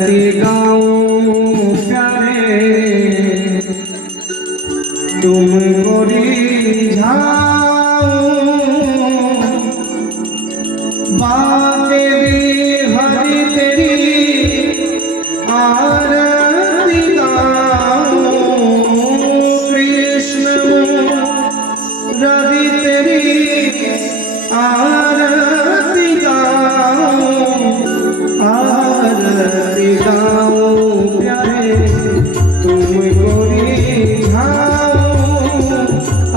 गाऊं प्यारे तुमको रिझाऊं बाके भी हरि तेरी आरती गाऊं कृष्ण रवि तेरी आरती गाऊं आरती गाऊं प्यारे तुमको रिझाऊं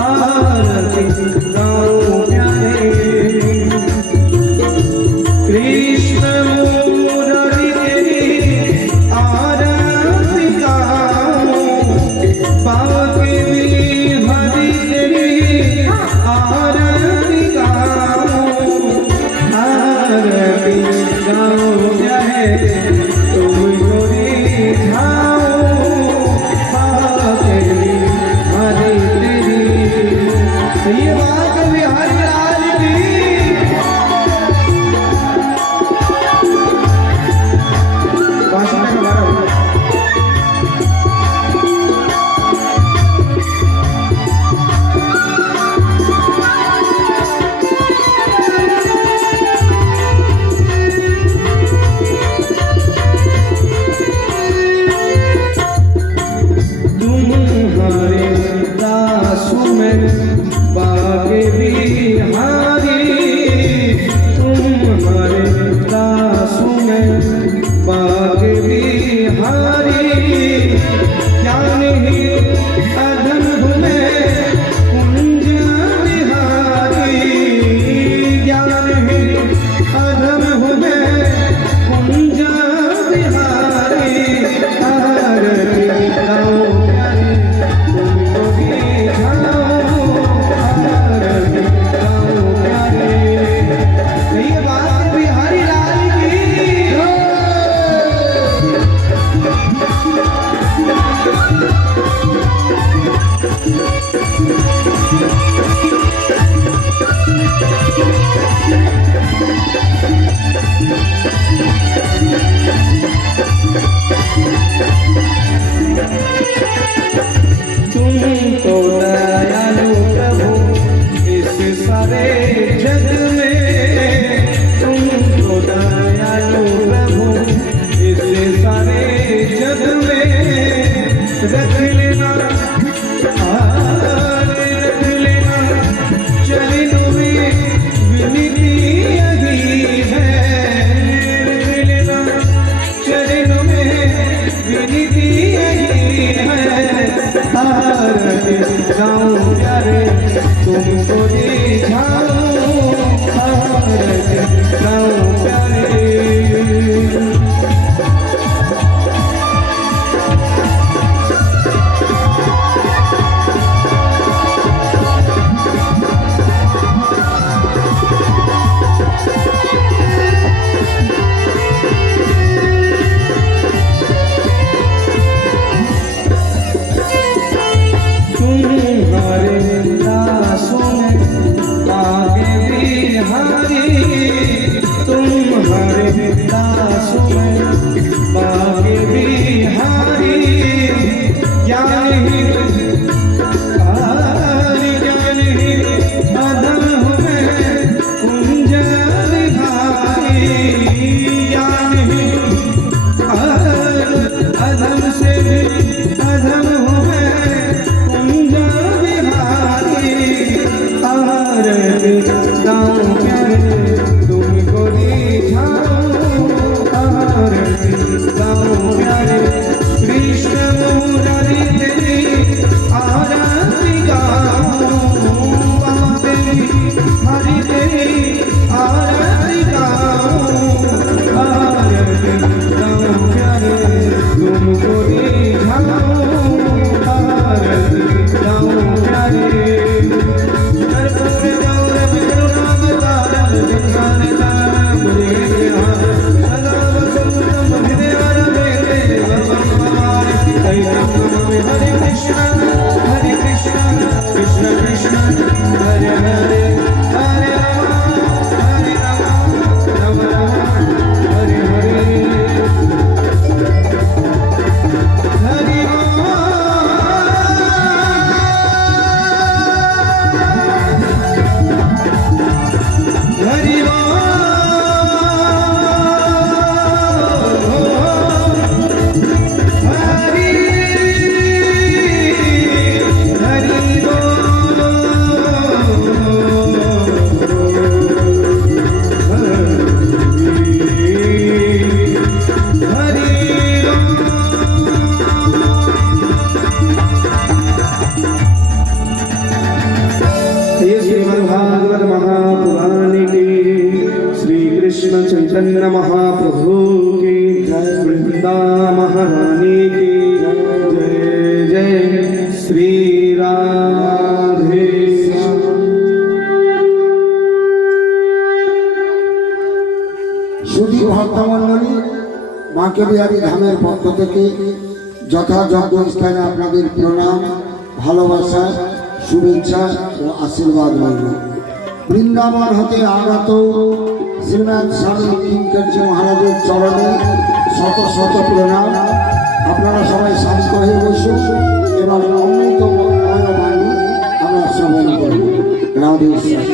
आरती गाऊं प्यारे कृष्ण मुरली तेरी आरती गाऊं बाके भी हरि तेरी आरती गाऊं आरती गाऊं प्यारे तुमको रिझाऊं बाके भी हरि तेरी। ये बात बिहारी लाल की तुम्हारे दासों में बाके बिहारी तुम्हारे दासों में बाके बिहारी ज्ञान ही अधम भुले कुंज बिहारी ज्ञान ही अधम भुले कुंज बिहारी आरती गाऊं प्यारे तुमको रिझाऊं आरती गाऊं प्यारे। ये बात बिहारी लाल की तुम तो दयालु प्रभु इस सारे जग में तुम तो दयालु प्रभु इस सारे जग में रख लेना रख लेना चरणों में विनती यही है रख लेना चरणों में विनती यही है आरती गाऊं प्यारे तुमको रिझाऊं आरती गाऊं प्यारे। तुम्हारे दासों में बाके बिहारी तुम्हारे दासों में बाके बिहारी ज्ञान ही अधम हुए कुंज बिहारी ज्ञान ही अधम से भी अधम हुए कुंज बिहारी आरती गाऊं प्यारे तुमको रिझाऊं आरती गाऊं प्यारे कृष्ण मुरली तेरी आरती गाऊं बाके हरि तेरी आरती गाऊं आरती गाऊं प्यारे तुमको रिझाऊं आरती गाऊं प्यारे। कर्पूर गौरव करुणावतारं विज्ञान तारं सदा वसन्तं हृदयारविन्दे भवं भवानि दैवं नमामि। हरे कृष्ण कृष्ण कृष्ण हरे हरे हरे राम राम राम हरे हरे। सीता महारानी की जय जय श्री राधे সুধী ভক্তমণ্ডলী বাঁকে বিহারী ধামের পক্ষ থেকে যথাযোগ্য স্থানে আপনাদের প্রণাম, ভালোবাসা, শুভেচ্ছা ও আশীর্বাদ রইল। বৃন্দাবন হতে আগত শ্রীনাথ স্বামী কিঙ্করজি মহারাজের চরণে শত শত প্রণাম। আপনারা সবাই শান্ত হয়ে বসুন, এবার অমৃত বাণী আমরা শ্রবণ করব। রাধে শ্যাম।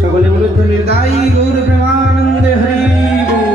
সকলে বলুন নির্দায়ী গৌর প্রেমানন্দে হরি বল।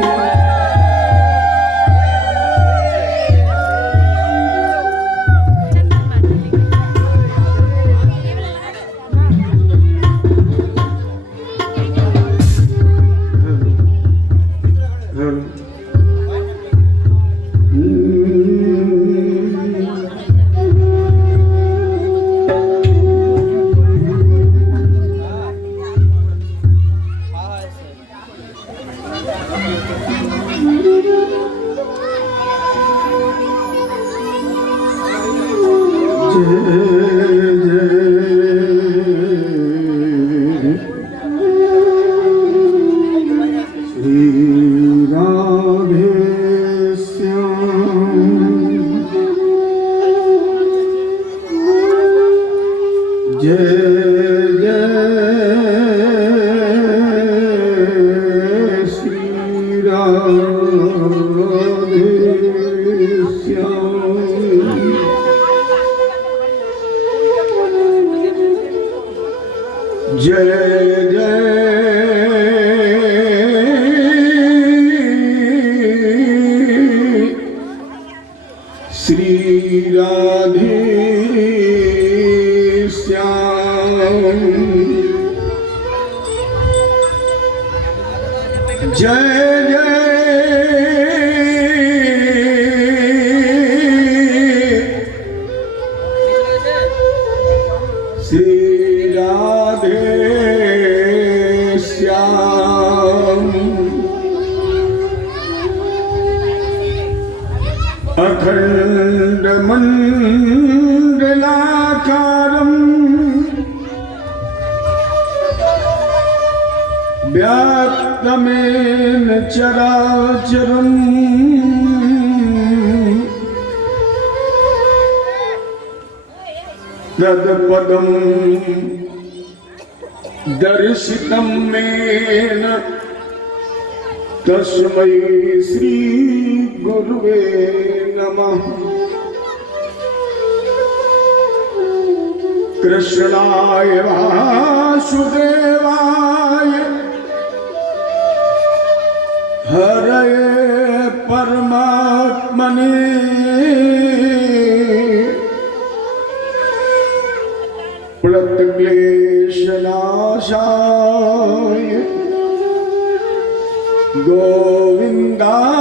अखंड मंडलाकारं व्याप्तमेन चराचरम् तत्पदं दर्शितं मेन तस्मै श्री गुरुवे नमः। कृष्णाय वासुदेवाय हरये परमात्मने प्लतक्लेशनाशाय गोविंदाय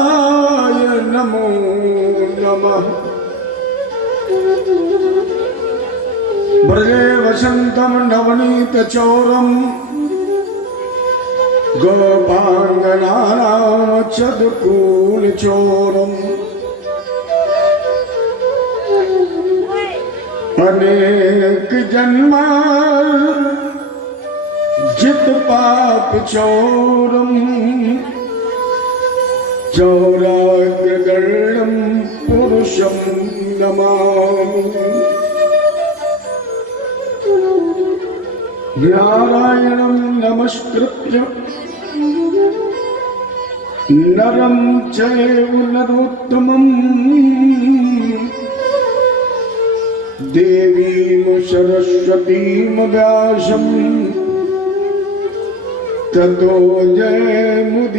नमो नमः। ब्रजे वसन्तं नवनीतचौरम् गोपाङ्गनानां चतुर्कूलचौरम् अनेक जन्मा जित पाप चौरम् चौराग्रगण्यं पुरुषं नमामि। नारायणं नमस्कृत्य नरं चैव नरोत्तमम् देवीं सरस्वतीं व्यासं ततो जयमुदीरयेत्।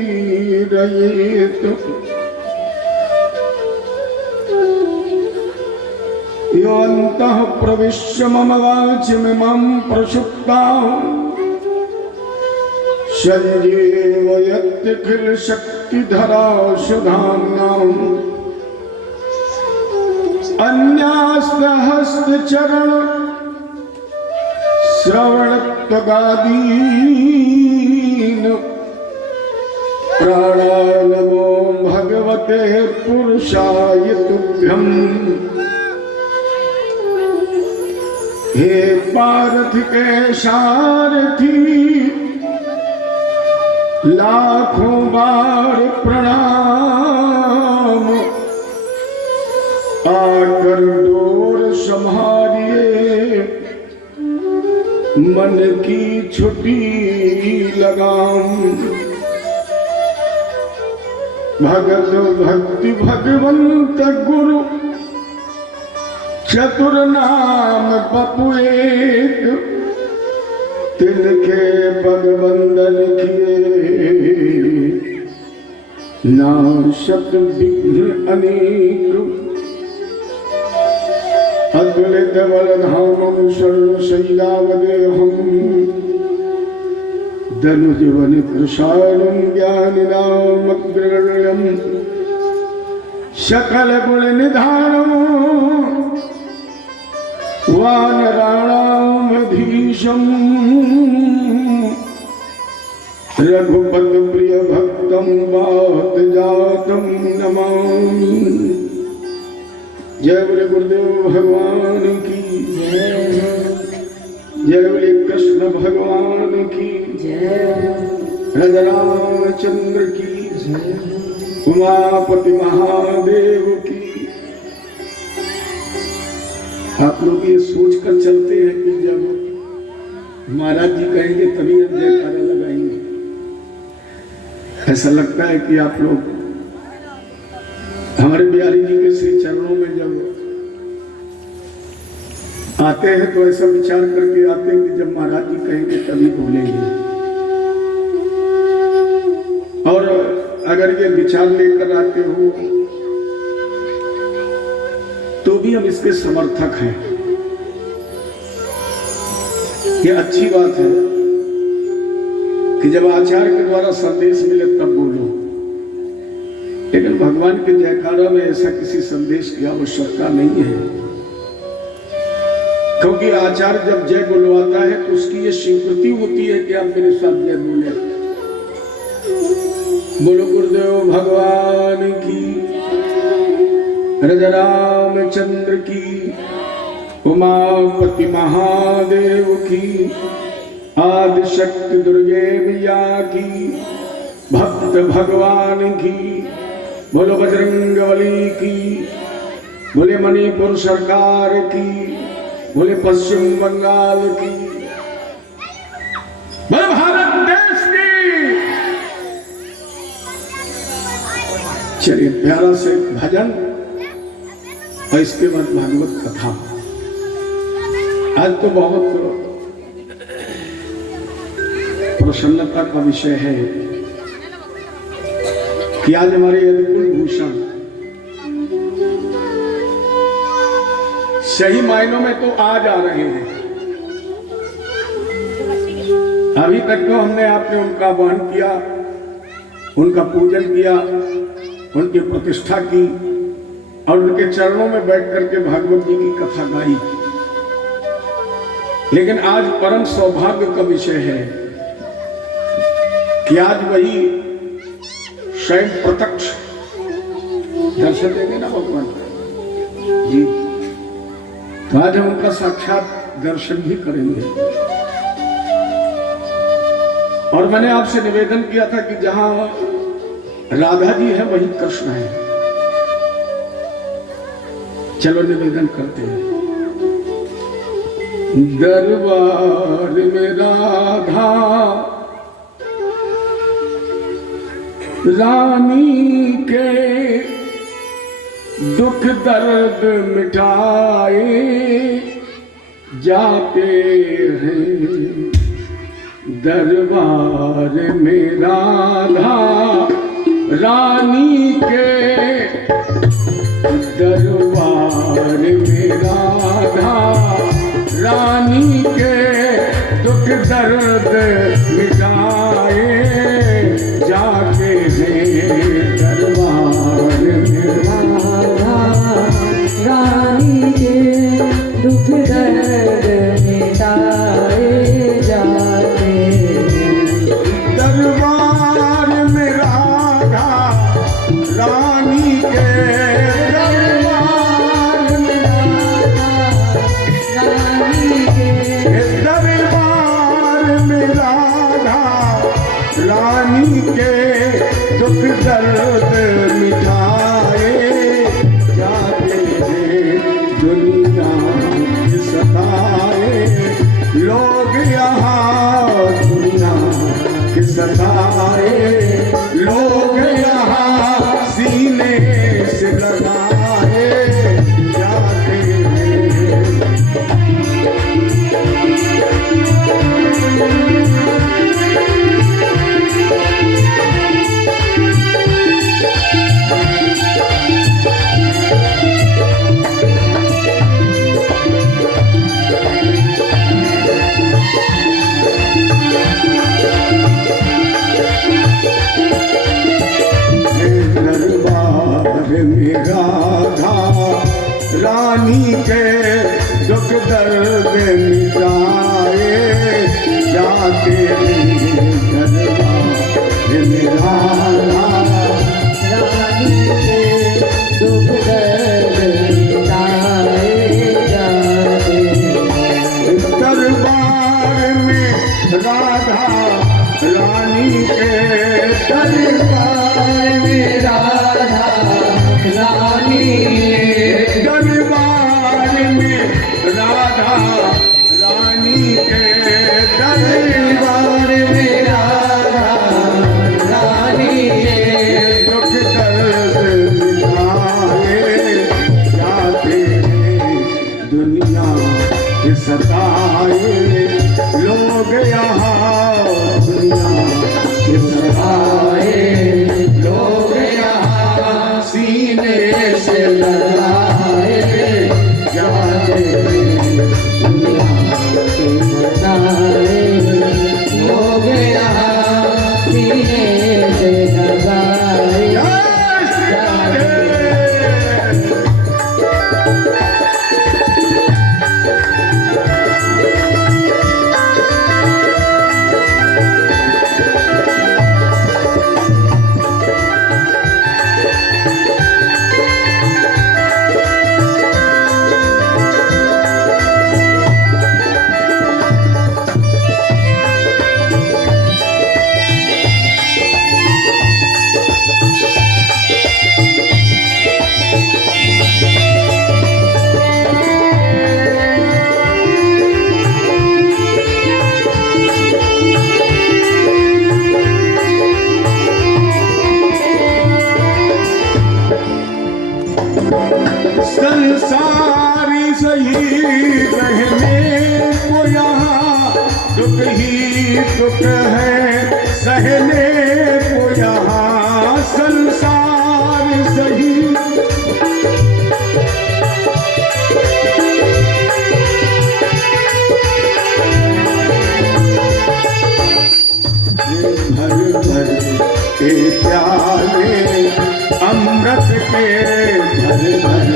योऽन्तः प्रविश्य मम वाचमिमं प्रसुप्तां संजीवयत्यखिल शक्तिधरा सुधाम्नाम् अन्यास्तहस्तचरण श्रवणत्वगादीन् प्राणानमो भगवते पुरुषाय तुभ्यम्। हे पार्थ के सारथी लाखों बार प्रणाम, आकर डोर संभालिए मन की छुटी लगाम। भगत भक्ति भगवंत गुरु चतुर नाम पपु एक, तिनके पग बंदन किए नाशत विघ्न अनेक। अतुलित बलधामं सर्वशैलावदेहं धनुजवन कृशालं ज्ञानिनामग्रगण्यं सकल गुण निधानम् वानराणामधीशम् रघुपत प्रिय भक्तं वात जातं नमामि। जय बोले गुरुदेव भगवान की जय, जय बोले कृष्ण भगवान की जय, राजा रामचंद्र की जय, उमापति महादेव की। आप लोग ये सोच कर चलते हैं कि जब महाराज जी कहेंगे तभी हम जयकारा लगाएंगे। ऐसा लगता है कि आप लोग हमारे बिहारी जी के श्री चरणों में जब आते हैं तो ऐसा विचार करके आते हैं कि जब महाराज जी कहेंगे तभी बोलेंगे। और अगर ये विचार लेकर आते हो तो भी हम इसके समर्थक हैं। ये अच्छी बात है कि जब आचार्य के द्वारा संदेश मिले तब बोलो, लेकिन भगवान के जयकारा में ऐसा किसी संदेश की आवश्यकता नहीं है, क्योंकि आचार्य जब जय बुलवाता है तो उसकी ये स्वीकृति होती है कि आप मेरे साथ जय बोले। बोलो गुरुदेव भगवान की, राजा रामचंद्र की, उमापति महादेव की, आदिशक्ति दुर्गे मैया की, भक्त भगवान की, बोलो बजरंगबली की, बोले मणिपुर सरकार की, बोले पश्चिम बंगाल की, बोले भारत देश की। चलिए प्यारा से भजन और इसके बाद भागवत कथा। आज तो बहुत प्रसन्नता का विषय है कि आज हमारे यदुकुल भूषण सही मायनों में तो आज आ रहे हैं। अभी तक तो हमने आपने उनका आह्वान किया, उनका पूजन किया, उनकी प्रतिष्ठा की और उनके चरणों में बैठ करके भागवत जी की कथा गाई। लेकिन आज परम सौभाग्य का विषय है कि आज वही स्वयं प्रत्यक्ष दर्शन देंगे ना भगवान जी, तो आज हम उनका साक्षात दर्शन भी करेंगे। और मैंने आपसे निवेदन किया था कि जहां राधा जी है वहीं कृष्ण है। चलो निवेदन करते हैं। दरबार में राधा रानी के दुख दर्द मिटाए जाते हैं। दरबार में राधा रानी के, दरबार में राधा रानी के दुख दर्द मिटाए दुख दर्द मिटाए जाते हैं दुनिया की सताए लोग यहाँ दुनिया की सताए लोग यहाँ सीने से लगाए जाते हैं। राधा रानी के दुख दर्द मिटाए जाते हैं दरबार में राधा रानी के दुख दर्द मिटाए जाते हैं दरबार में राधा रानी के दरबार में राधा रानी दरबार में राधा रानी के दरबार में राधा रानी के दुख दर्द मिटाए जाते हैं दुनिया के सताए लोग यहाँ दुनिया के सताए लोग यहाँ सीने से लगाए जाते दुनिया के सताए लोग यहाँ सीने से लगाए जाते। संसारी सही रहने को यहाँ दुख ही दुख है सहने को यहाँ संसार सही भर भर के प्याले अमृत के भर भर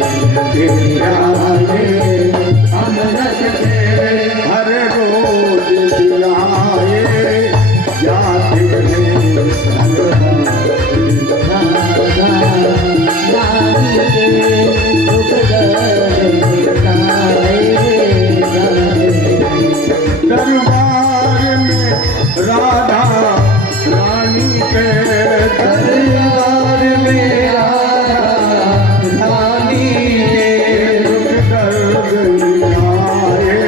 के प्याले अमृत के हर रोज दिलाए जाते हैं दरबार में राधा रानी के दरबार में राधा रानी के दुख दर्द मिटाए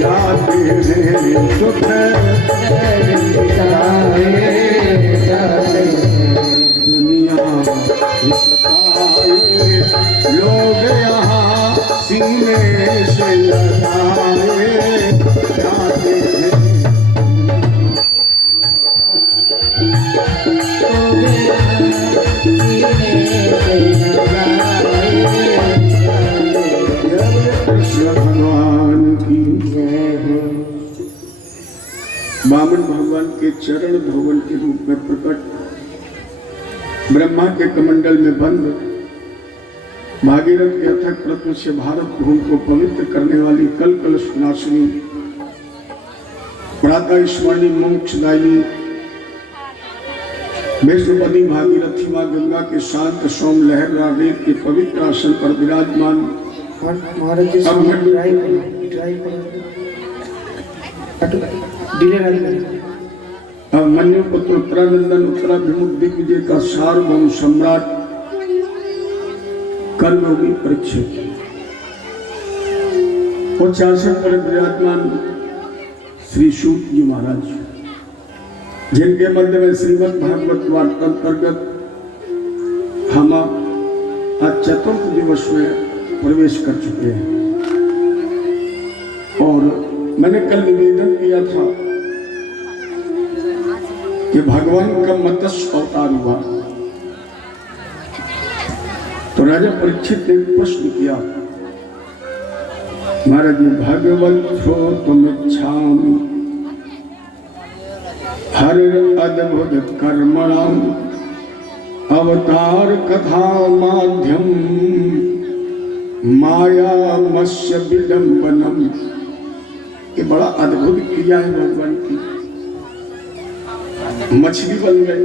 जाते हैं दुख दर्द मिटाए जाते दुनिया सताए लोग यहाँ सीने से लगाए जाते हैं। कृष्ण भगवान की जय हो। वामन भगवान के चरण भवन के रूप में प्रकट ब्रह्मा के कमंडल में बंद भागीरथ के अथक प्रत्न से भारत भूमि को पवित्र करने वाली कल कलश नाशिनी प्रातः स्मरणी मोक्षदायिनी विष्णुपति भागीरथी माँ गंगा के शांत सोम लहर रावेद के पवित्र आसन पर विराजमान मन्यु पुत्र उत्तरानंदन उत्तराभिमुख दिग्विजय का सार्वभौम सम्राट कर्मयोगी परीक्षित और 66 पर विराजमान श्री सूत जी महाराज, जिनके मध्य में श्रीमद् भागवत वार्ता अंतर्गत हम आज चतुर्थ दिवस में प्रवेश कर चुके हैं। और मैंने कल निवेदन किया था कि भगवान का मत्स्य अवतार हुआ, तो राजा परीक्षित ने एक प्रश्न किया, महाराज जी भगवत हो तुम इच्छामि हर अद्भुत कर्मणाम अवतार कथा माध्यम माया मत्स्य विडंबनम। ये बड़ा अद्भुत क्रिया है भगवान की। मछली बन गए,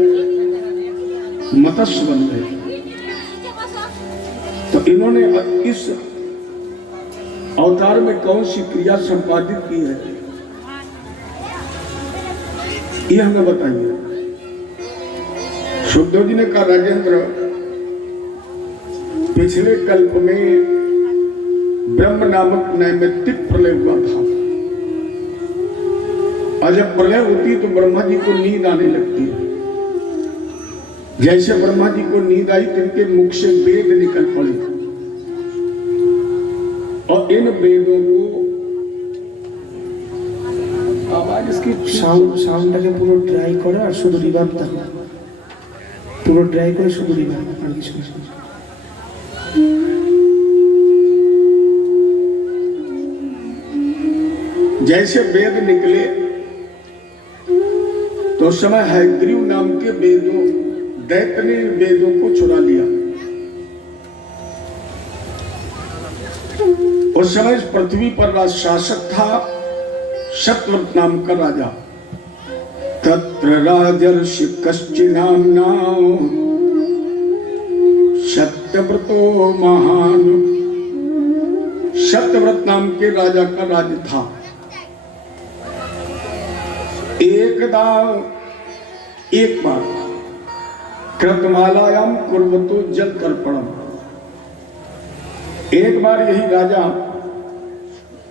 मत्स्य बन गए, तो इन्होंने इस अवतार में कौन सी क्रिया संपादित की है, ये हमें बताइए। शुद्धो जी ने कहा, राजेंद्र पिछले कल्प में ब्रह्म नामक नैमित्तिक प्रलय हुआ था, और जब प्रलय होती तो ब्रह्मा जी को नींद आने लगती है। जैसे ब्रह्मा जी को नींद आई तो इनके मुख से वेद निकल पड़े, और इन वेदों को आवाज इसकी সাউন্ডটাকে পুরো ড্রাই করে আর শুধু রিভার্ব দাও, পুরো ড্রাই করে শুধু রিভার্ব, আর কিছু না। जैसे वेद निकले तो उस समय हैग्रीव नाम के वेदों दैत्य ने वेदों को चुरा लिया। उस समय इस पृथ्वी पर राज शासक था शतव्रत नाम का राजा। तत्र राजर्षि कश्चिन्नाम्ना शतव्रतो महान। शतव्रत नाम के राजा का राज्य था। एक बार कृतमालायाम कुर्वतो जल तर्पणम। एक बार यही राजा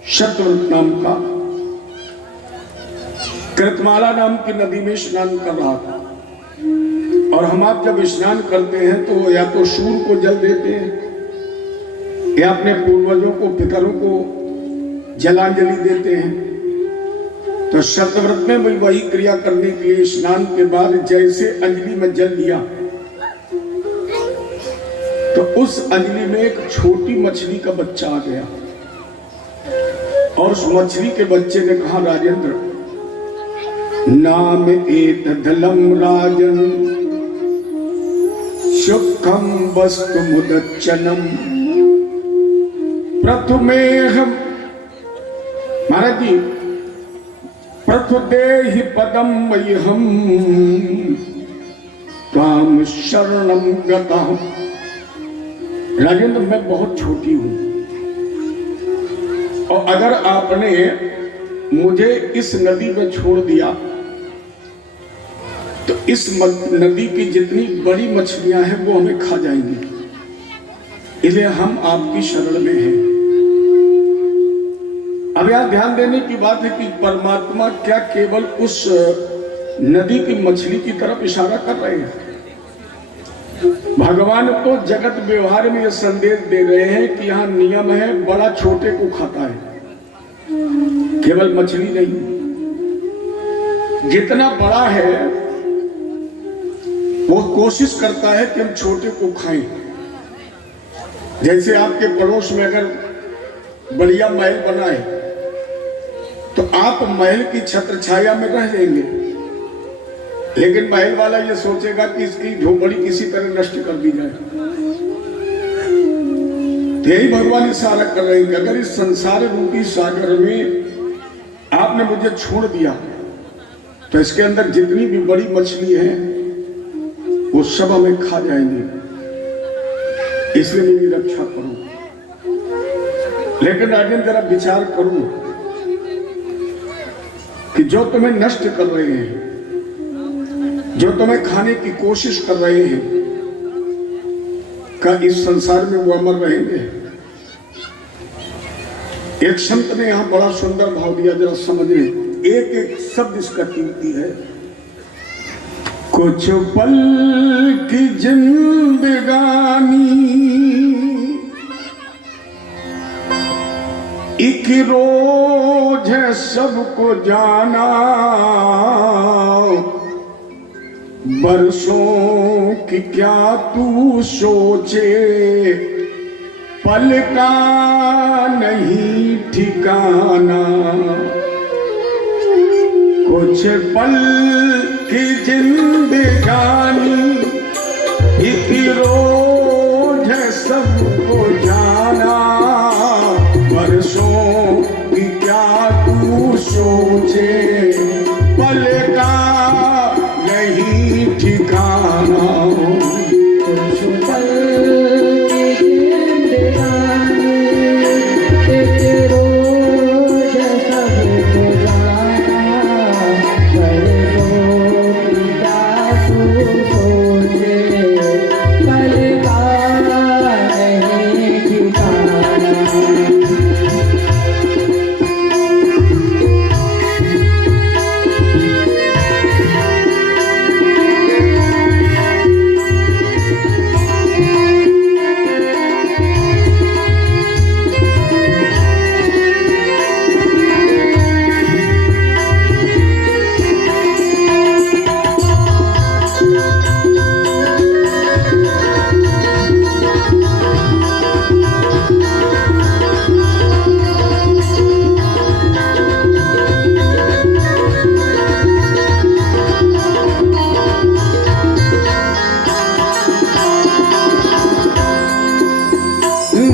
शतव्रत नाम का कृतमाला नाम की नदी में स्नान कर रहा था। और हम आप जब स्नान करते हैं तो या तो सूर्य को जल देते हैं या अपने पूर्वजों को पितरों को जलांजलि देते हैं। तो शतव्रत में भी वही क्रिया करने के लिए स्नान के बाद जैसे अंजलि में जल दिया तो उस अंजलि में एक छोटी मछली का बच्चा आ गया, और उस मछली के बच्चे ने कहा, राजेंद्र नाम एतदलम राजन सुखम वस्तु मुदच्चनम प्रथमेहम। महाराज जी प्रथुदेहि पदम मह्यम त्वाम शरणम गता। राजेंद्र मैं बहुत छोटी हूं, और अगर आपने मुझे इस नदी में छोड़ दिया तो इस नदी की जितनी बड़ी मछलियां हैं वो हमें खा जाएंगी, इसलिए हम आपकी शरण में हैं। अब यहां ध्यान देने की बात है कि परमात्मा क्या केवल उस नदी की मछली की तरफ इशारा कर रहे हैं? भगवान तो जगत व्यवहार में यह संदेश दे रहे हैं कि यहां नियम है, बड़ा छोटे को खाता है, केवल मछली नहीं। जितना बड़ा है वो कोशिश करता है कि हम छोटे को खाएं। जैसे आपके पड़ोस में अगर बढ़िया महल बना है तो आप महल की छत्र छाया में रह लेंगे, लेकिन महल वाला ये सोचेगा कि इसकी झोपड़ी किसी तरह नष्ट कर दी जाए। यही भगवान इशारा कर रहे हैं कि अगर इस संसार रूपी सागर में आपने मुझे छोड़ दिया तो इसके अंदर जितनी भी बड़ी मछली है वो सब हमें खा जाएंगे, इसलिए मेरी रक्षा करो। लेकिन राजेंद्र जरा विचार करो कि जो तुम्हें नष्ट कर रहे हैं जो तुम्हें खाने की कोशिश कर रहे हैं, क्या इस संसार में वो अमर रहेंगे? एक संत ने यहां बड़ा सुंदर भाव दिया, जरा समझिए। एक एक शब्द इसका कीमती है। कुछ पल की जिंदगानी एक रोज है सबको जाना, बरसों की क्या तू सोचे, पल का नहीं ठिकाना। कुछ पल की जिंदगानी एक रोज है सबको जाना, बरसों की क्या तू सोचे, पल का नहीं ठिकाना। कुछ पल की जिंदगानी एक रोज सबको जाना, बरसों की क्या तू सोचे, पल का नहीं ठिकाना।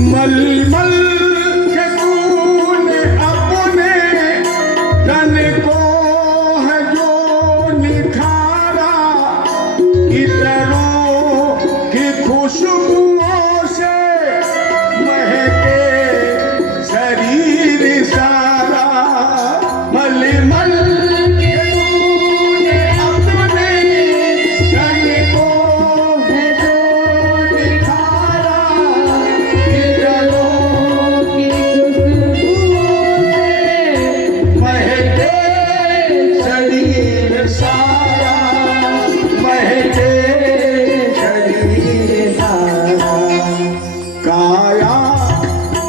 मलमल के तूने अपने तन को है जो निखारा, इतरों की खुशबुओं से महके शरीर सारा। मलमल के तूने अपने तन को है जो निखारा, शरीर सारा महके शरीर सारा। काया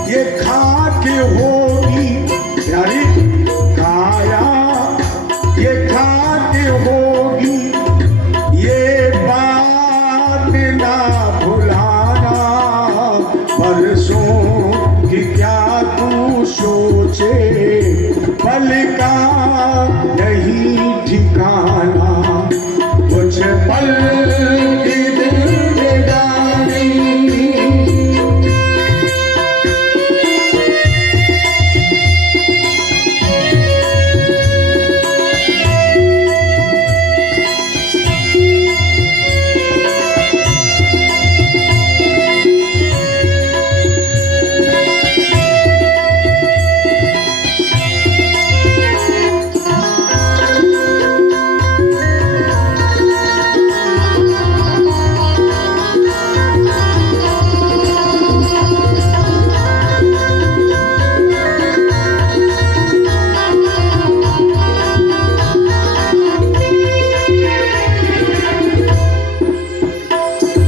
ये खाक होगी यारी, काया ये खाक होगी, ये बात ना भुलाना, बरसों की क्या तू सोचे, पल का नहीं ठिकाना। कुछ पल की जिंदगानी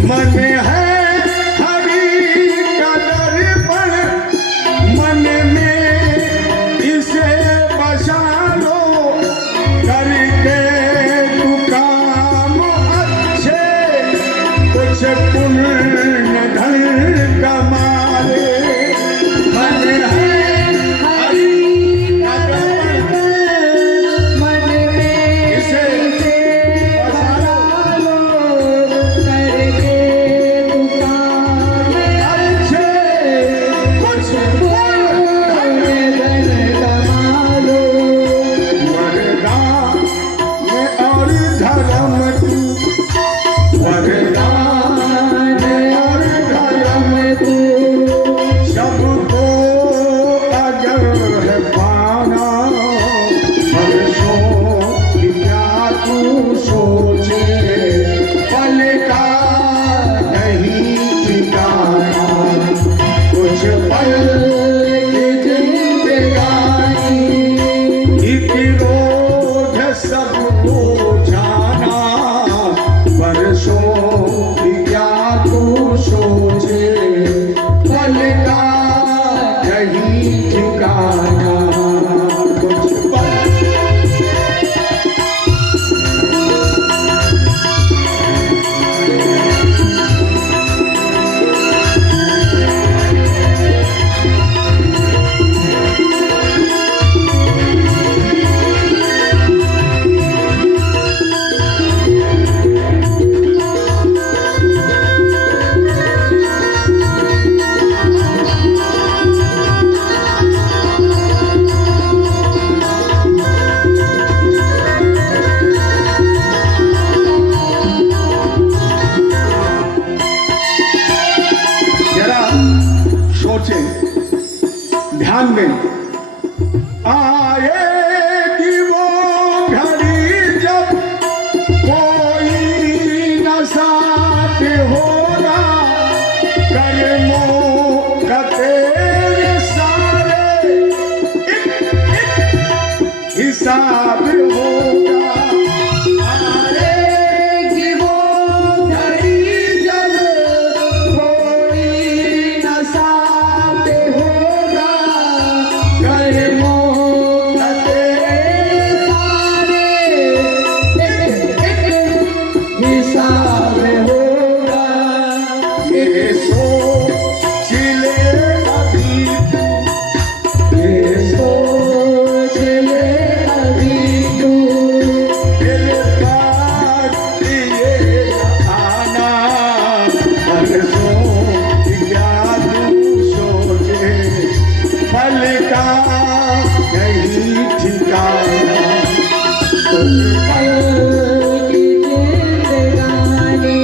मन है हरि का दर्पण, मन में इसे बसा लो, करके तू काम अच्छे, कुछ पुण्य धन कमा ले। मन है हरि का दर्पण, मन में इसे बसा लो, करके तू काम अच्छे कुछ धन कमा लो। वरदान में और धर्म तू, वरदान में और धर्म तू, ध्यान दें, आएगी वो घड़ी जब कोई न साथ होगा, कर्मों का तेरे सारे हिसाब होगा। आएगी वो घड़ी जब कोई न साथ होगा, कर्मों का तेरे सारे हिसाब होगा। ये सोच ले अभी तू, ये सोच ले अभी तू, दिल बात ये आना, परसों क्या तू सोचे, पल का नहीं ठिकाना। पल की जिंदगानी।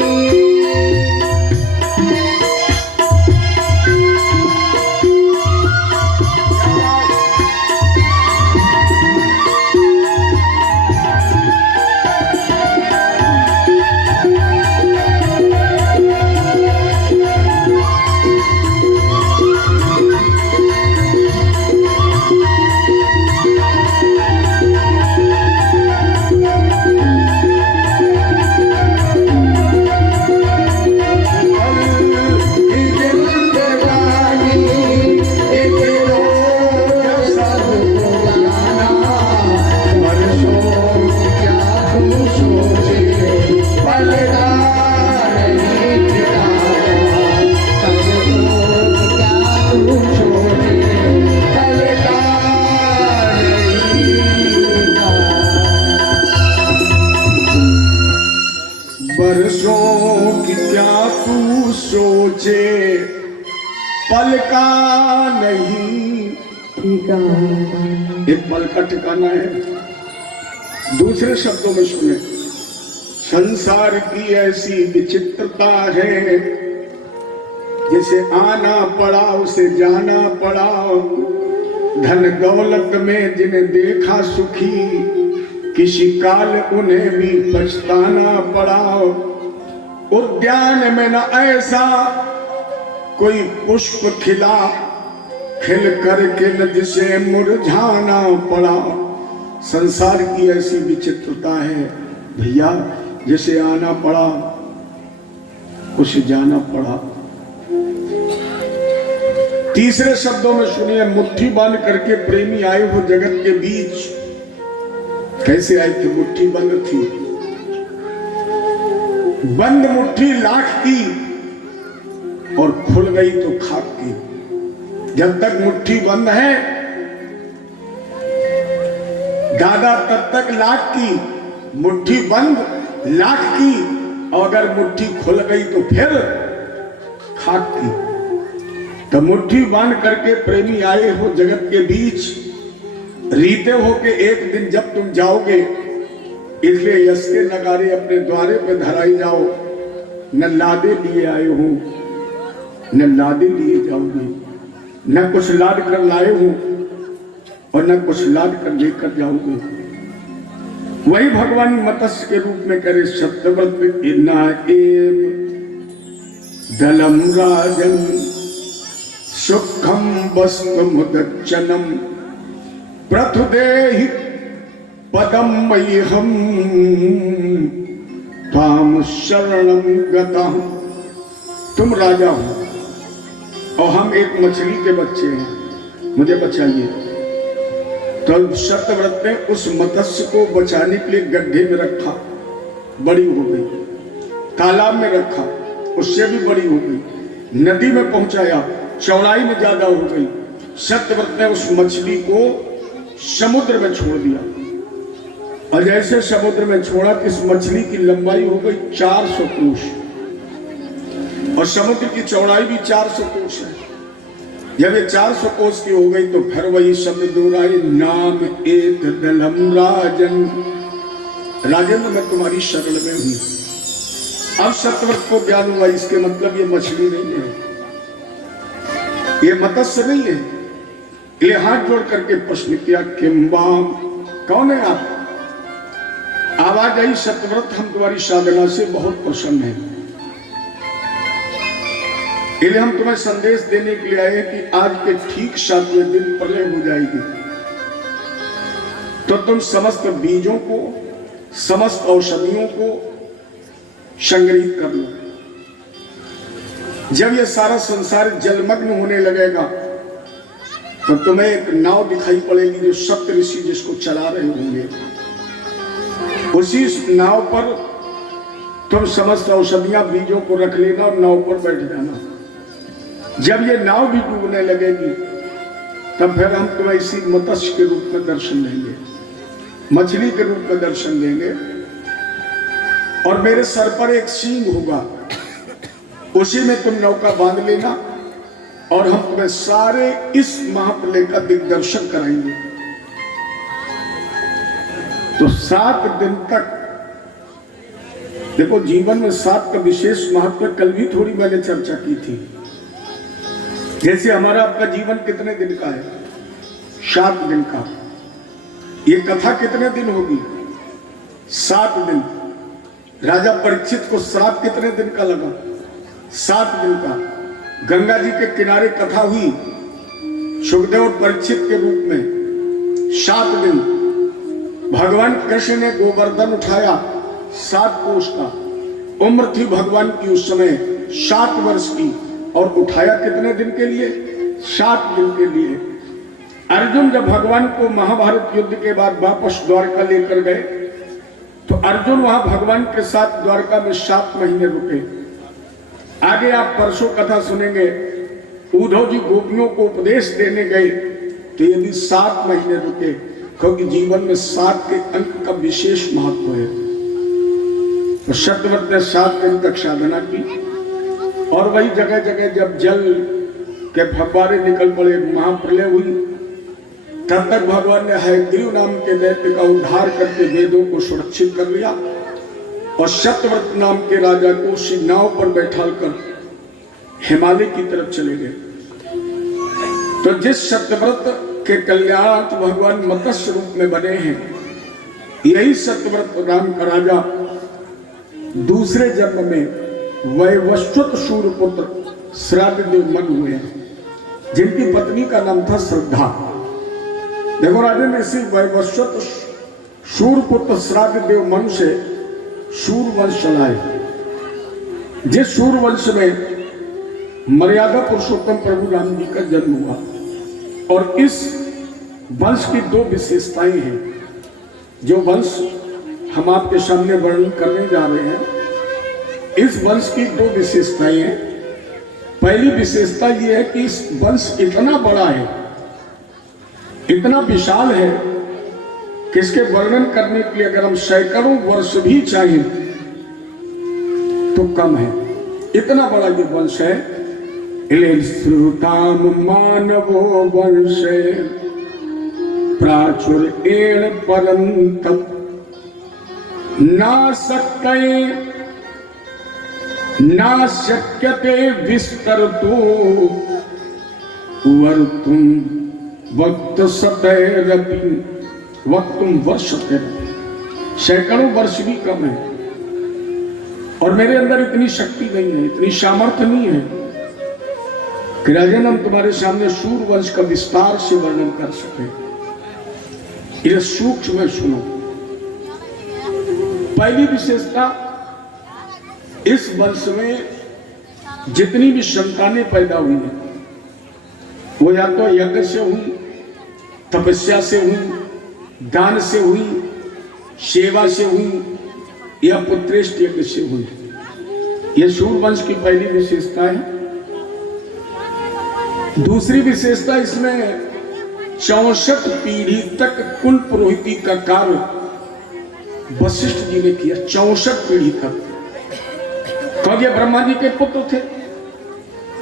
बरसों की क्या तू सोचे, पल का नहीं एक पल का ठिकाना है। दूसरे शब्दों में सुने, संसार की ऐसी विचित्रता है, जिसे आना पड़ा उसे जाना पड़ा। धन दौलत में जिन्हें देखा सुखी, किसी काल उन्हें भी पछताना पड़ा। उद्यान में न ऐसा कोई पुष्प खिला, खिल करके न जिसे मुरझाना पड़ा। संसार की ऐसी विचित्रता है भैया, जिसे आना पड़ा उसे जाना पड़ा। तीसरे शब्दों में सुनिए, मुट्ठी बांध करके प्रेमी आए हो जगत के बीच। कैसे आई थी? मुट्ठी बंद थी, बंद मुट्ठी लाख की और खुल गई तो खाक की। जब तक मुट्ठी बंद है दादा, तब तक लाख की। मुट्ठी बंद लाख की, और अगर मुट्ठी खुल गई तो फिर खाक की। तो मुट्ठी बांध करके प्रेमी आए हो जगत के बीच, रीते हो के एक दिन जब तुम जाओगे, इसलिए यश के नगारे अपने द्वारे पे धराई जाओ। न लादे लिए आए हो, न लादे लिए जाओगे, न कुछ लाद कर लाए हो और न कुछ लाद कर लेकर जाओगे। वही भगवान मत्स्य के रूप में करे, सत्यव्रत इन्ना एव दलम राजन सुखम वस्तु मुदच्चनम प्रथुदेहि पदम मह्यम ताम शरणम गता। तुम राजा हो और हम एक मछली के बच्चे हैं, मुझे बचाइए। तो सत्यव्रत ने उस मत्स्य को बचाने के लिए गड्ढे में रखा, बड़ी हो गई। तालाब में रखा, उससे भी बड़ी हो गई। नदी में पहुंचाया, चौड़ाई में ज्यादा हो गई। सत्यव्रत ने उस मछली को समुद्र में छोड़ दिया, और जैसे समुद्र में छोड़ा कि इस मछली की लंबाई हो गई 400 कोस और समुद्र की चौड़ाई भी 400 कोस है। जब ये 400 कोस की हो गई तो फिर वही शब्द दोहराए, नाम एक दलम राजन। राजेंद्र, मैं तुम्हारी शरण में हूं। अब सत्यव्रत को ज्ञान हुआ, इसके मतलब ये मछली नहीं है, ये मत्स्य नहीं है, ये हाथ जोड़ करके प्रश्न किया, किम्बाम, कौन है आप? आवाज आई, सत्यव्रत हम तुम्हारी साधना से बहुत प्रसन्न हैं, इसलिए हम तुम्हें संदेश देने के लिए आए कि आज के ठीक 7वें दिन प्रलय हो जाएगी, तो तुम समस्त बीजों को, समस्त औषधियों को संग्रहित कर लो। जब ये सारा संसार जलमग्न होने लगेगा तो तुम्हें एक नाव दिखाई पड़ेगी जो सप्त ऋषि जिसको चला रहे होंगे। उसी नाव पर तुम समस्त औषधियां बीजों को रख लेना और नाव पर बैठ जाना। जब ये नाव भी डूबने लगेगी तब फिर हम तुम्हें इसी मत्स्य के रूप में दर्शन देंगे, मछली के रूप में दर्शन देंगे, और मेरे सर पर एक सींग होगा, उसी में तुम नौका बांध लेना और हम तुम्हें सारे इस महाप्रलय का दिग्दर्शन कराएंगे। तो 7 दिन तक देखो, जीवन में 7 का विशेष महत्व कल भी थोड़ी मैंने चर्चा की थी। जैसे हमारा आपका जीवन कितने दिन का है? 7 दिन का। ये कथा कितने दिन होगी? 7 दिन। राजा परीक्षित को श्राप कितने दिन का लगा? 7 दिन का। गंगा जी के किनारे कथा हुई सुखदेव और परीक्षित के रूप में, 7 दिन। भगवान कृष्ण ने गोवर्धन उठाया 7 कोष का, उम्र थी भगवान की उस समय 7 वर्ष की, और उठाया कितने दिन के लिए? 7 दिन के लिए। अर्जुन जब भगवान को महाभारत युद्ध के बाद वापस द्वारका लेकर गए तो अर्जुन वहां भगवान के साथ द्वारका में 7 महीने रुके। आगे आप परसों कथा सुनेंगे, उद्धव जी गोपियों को उपदेश देने गए तो ये भी 7 महीने रुके, क्योंकि जीवन में 7 के अंक का विशेष महत्व है। तो सत्यव्रत ने 7 दिन तक साधना की, और वही जगह जगह जब जल के फव्वारे निकल पड़े, महाप्रलय हुई, तब तक भगवान ने हयग्रीव नाम के दैत्य का उद्धार करके वेदों को सुरक्षित कर लिया, और सत्यव्रत नाम के राजा को उसी नाव पर बैठाकर हिमालय की तरफ चले गए। तो जिस सत्यव्रत के कल्याण भगवान मत्स्य रूप में बने हैं, यही सत्यव्रत नाम का राजा दूसरे जन्म में वैवस्वत सूर्यपुत्र श्राद्धदेव मन हुए हैं, जिनकी पत्नी का नाम था श्रद्धा। देखो, राजा ने इसी वैवस्वत सूर्यपुत्र श्राद्धदेव मन से सूर्यवंश चलाए, जिस सूर्यवंश में मर्यादा पुरुषोत्तम प्रभु राम जी का जन्म हुआ। और इस वंश की 2 विशेषताएं हैं, जो वंश हम आपके सामने वर्णन करने जा रहे हैं। इस वंश की 2 विशेषताएं हैं। पहली विशेषता यह है कि इस वंश इतना बड़ा है, इतना विशाल है कि इसके वर्णन करने के लिए अगर हम सैकड़ों वर्ष भी चाहें तो कम है। इतना बड़ा ये वंश है। श्रुताम मानवो वंश प्राचुर एण परंतप ना सकते ना शक्यते विस्तरतो वर्तुम वक्त सतैरपि वक्तुम वर्षते। सैकड़ों वर्ष भी कम है, और मेरे अंदर इतनी शक्ति नहीं है, इतनी सामर्थ्य नहीं है कि राजन हम तुम्हारे सामने सूर्यवंश का विस्तार से वर्णन कर सके। इसे सूक्ष्म में सुनो। पहली विशेषता, इस वंश में जितनी भी संतानें पैदा हुई हैं वो या तो यज्ञ से हुई, तपस्या से हुई, दान से हुई, सेवा से हुई, या पुत्रेष्ठ यज्ञ से हुई। यह सूर्यवंश की पहली विशेषता है। दूसरी विशेषता, इसमें 64 पीढ़ी तक कुल पुरोहिती का कार्य वशिष्ठ जी ने किया। 64 पीढ़ी तक, क्योंकि ये ब्रह्मा जी के पुत्र थे,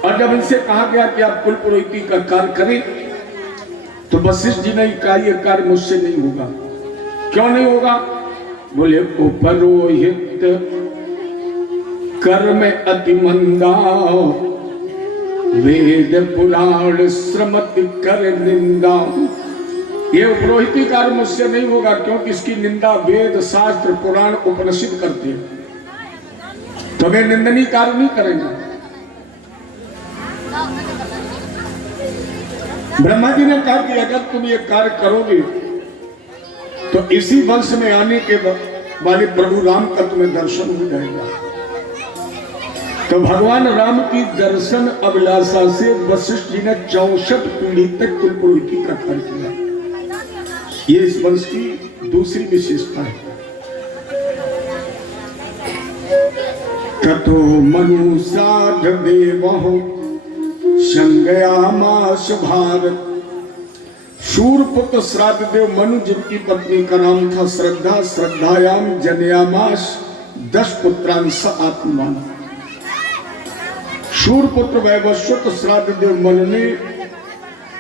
और जब इनसे कहा गया कि आप कुल पुरोहिती का कार्य करें तो वशिष्ठ जी ने कहा यह कार्य मुझसे नहीं होगा। क्यों नहीं होगा? बोले उपरोहित कर्म अति मंदा वेद पुराण श्रमत कर निंदा। ये पुरोहिती कार्य मुझसे नहीं होगा, क्योंकि इसकी निंदा वेद शास्त्र पुराण उपनिषद करते हैं, तो वे निंदनीय कार्य नहीं करेंगे। ब्रह्मा जी ने कहा कि अगर तुम ये कार्य करोगे तो इसी वंश में आने के वाले प्रभु राम का तुम्हें दर्शन हो जाएगा। तो भगवान राम की दर्शन अभिलाषा से वशिष्ठ जी ने 64 पीढ़ी तक कुल पुरोहिती का कार्य किया। ये इस वंश की दूसरी विशेषता है। ततो मनु साध देवो संज्ञामास भारत। शूरपुत्र श्राद्ध देव मनु, जिनकी पत्नी का नाम था श्रद्धा, श्रद्धायाम जनयामास 10 पुत्रांश आत्मान। शूरपुत्र वैवस्वत श्राद्ध देव मनु ने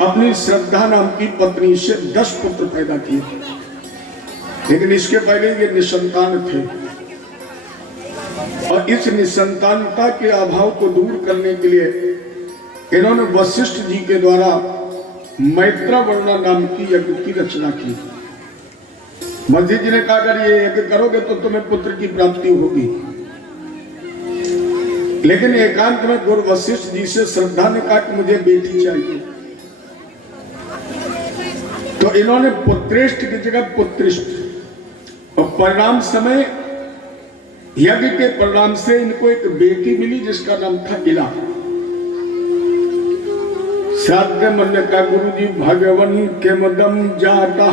अपनी श्रद्धा नाम की पत्नी से 10 पुत्र पैदा किए, लेकिन इसके पहले ये निसंतान थे। और इस निसंतानता के अभाव को दूर करने के लिए इन्होंने वशिष्ठ जी के द्वारा मैत्रावर्णा नाम की यज्ञ की रचना की। वशिष्ठ जी ने कहा, अगर ये यज्ञ करोगे तो तुम्हें पुत्र की प्राप्ति होगी। लेकिन एकांत में गुरु वशिष्ठ जी से श्रद्धा ने कहा कि मुझे बेटी चाहिए, तो इन्होंने पुत्रेष्ठ की जगह पुत्रिष्ठ। और परिणाम समय यज्ञ के परिणाम से इनको एक बेटी मिली जिसका नाम था इला। श्राद्ध मन का गुरु जी भगवन के मदम जाता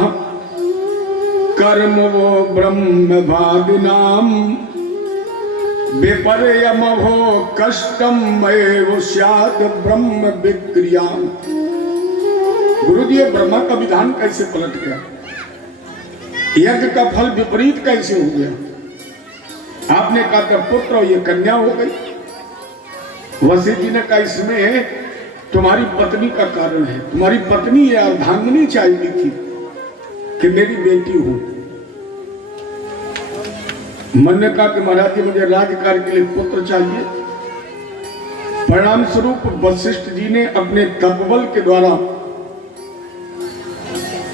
कर्म वो ब्रह्म भादिनाम विपर्यम हो कष्टम एव स्यात् ब्रह्म विक्रिया। गुरु जी ब्रह्मा का विधान कैसे पलट गया, यज्ञ का फल विपरीत कैसे हो गया। आपने कहा था पुत्र और ये कन्या हो गई। वशिष्ठ जी ने कहा इसमें तुम्हारी पत्नी का कारण है। तुम्हारी पत्नी ये अर्धांगिनी चाहती थी कि मेरी बेटी हो। मन ने कहा कि महाराज जी मुझे राजकार्य के लिए पुत्र चाहिए। परिणाम स्वरूप वशिष्ठ जी ने अपने तपबल के द्वारा